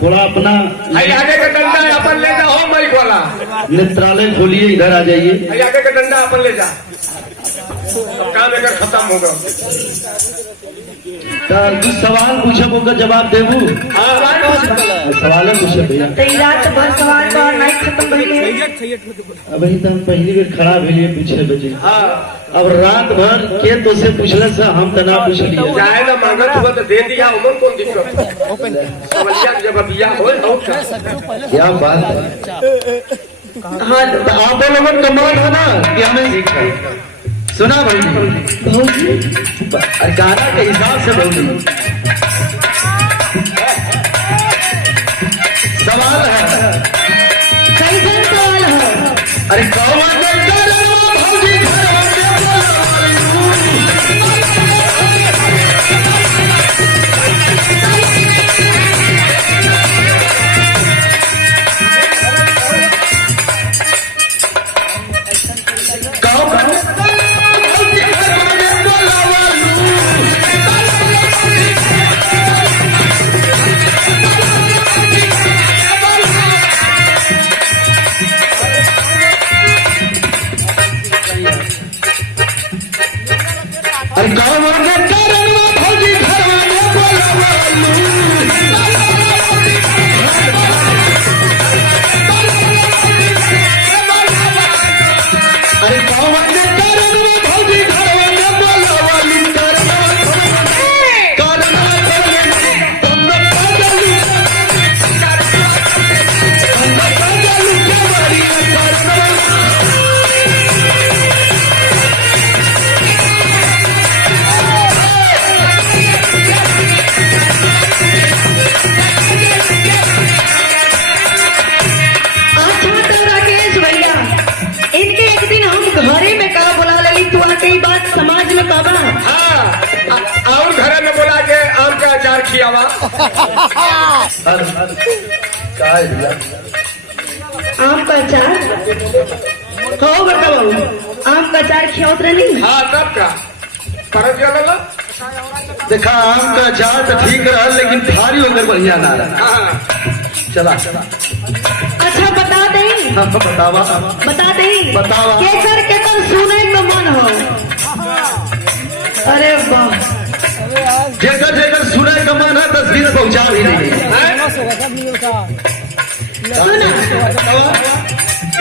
थोड़ा अपना आगे का डंडा अपन ले जाओ माइक वाला। नेत्रालय खोलिए, इधर आ जाइए। आगे का डंडा अपन ले जा, काम अगर खत्म होगा। कुछ सवाल पूछब ओकर जवाब देबू। सवाल पूछे भैया। रात भर सवाल का नहीं खत्म भइले। अभी तो हम पहली बार खड़ा भेलिए पूछे बजे। अब रात भर के तो से पूछले से हम तो ना पूछलिए। चाहे ना मांगत हुआ तो दे दिया, उमर कौन दिक्कत। समझिया जब बिया हो क्या बात है। हाँ तो आप लोगों का मान है ना कि हमें सुना भाई गाना के हिसाब से बोली। सवाल है, कैसे सवाल है? अरे कौन समाज में बाबा। हाँ, और घर में बोला के आम का अचार खियावा। आम का अचार हो बताओ, आम का अचार खियावत रही। हाँ तब का परत गया। देखा आम का अचार तो ठीक रहा लेकिन भारी होकर बढ़िया ना रहा। चला अच्छा बता दे। हाँ बतावा बता दे। बतावा। केकर केकर सुने को मन हो। अरे वाह, जेकर जेकर सुने का मन है तस्वीर पहुंचा भी नहीं। सुना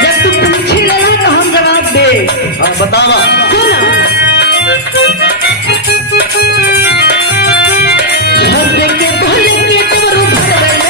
जब तू पूछी लेना तो हम जवाब दे। हाँ बतावा। सुना हंसे के बोले के तोरू घर में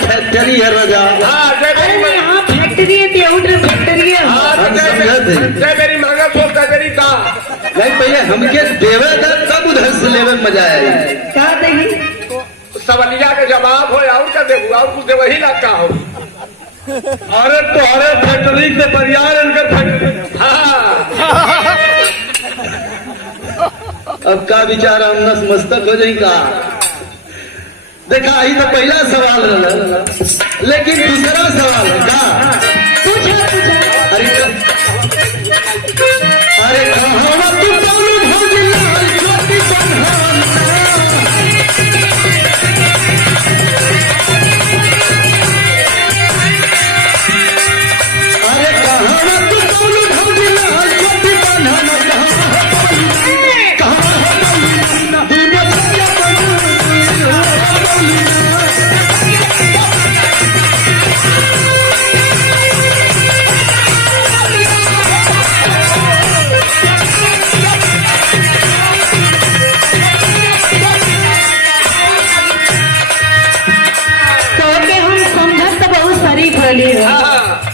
फैक्ट्री है रजा। अरे यहाँ फैक्ट्री है, फैक्ट्री है। मेरी मांगा सोचता तेरी का नहीं पहले हमके देवे तब उधर से लेवे मजा आएगा। क्या देगी सवालिया के जवाब हो और क्या देबू और कुछ वही लगता हो। अरे तुम्हारे फैक्ट्री से परियार इनका फैक्ट्री। हाँ अब का विचार हम नस मस्तक हो जाएगा। देखा यही तो पहला सवाल रहा, लेकिन दूसरा सवाल है का अरे कहावत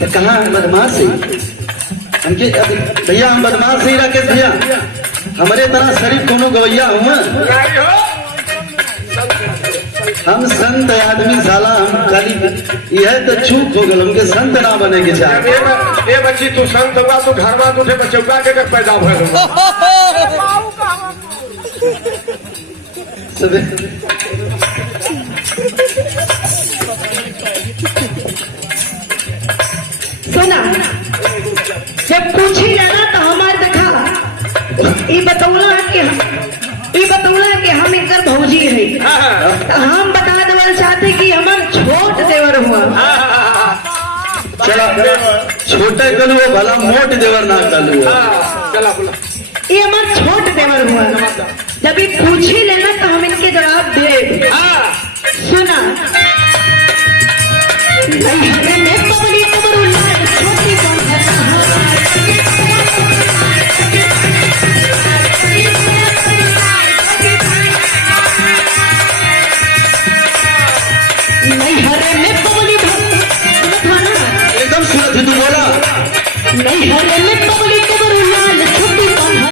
तो कहाँ बदमाश है हमके भैया, हम बदमाश ही राकेश भैया, हमारे तरह शरीफ कोनो गवैया हुआ, नहीं हो हम संत आदमी साला, हम खाली यह तो चूक हो गल, हमके संत ना बने के चाहे। ए बच्ची तू संत हुआ तो घर में तुझे बचौका के पैदा भर सुना, जब पूछी जाना तो हमारे देखा ये बतौला कि हम इनकर भौजी है, तो हम बता देवल चाहते कि हमार छोट देवर हुआ। चला छोटे कलू भला मोट देवर ना कलू। चला बोला ये हमार छोट देवर हुआ, जब ये पूछी लेना तो हम इनके जवाब दे। सुना, छोटी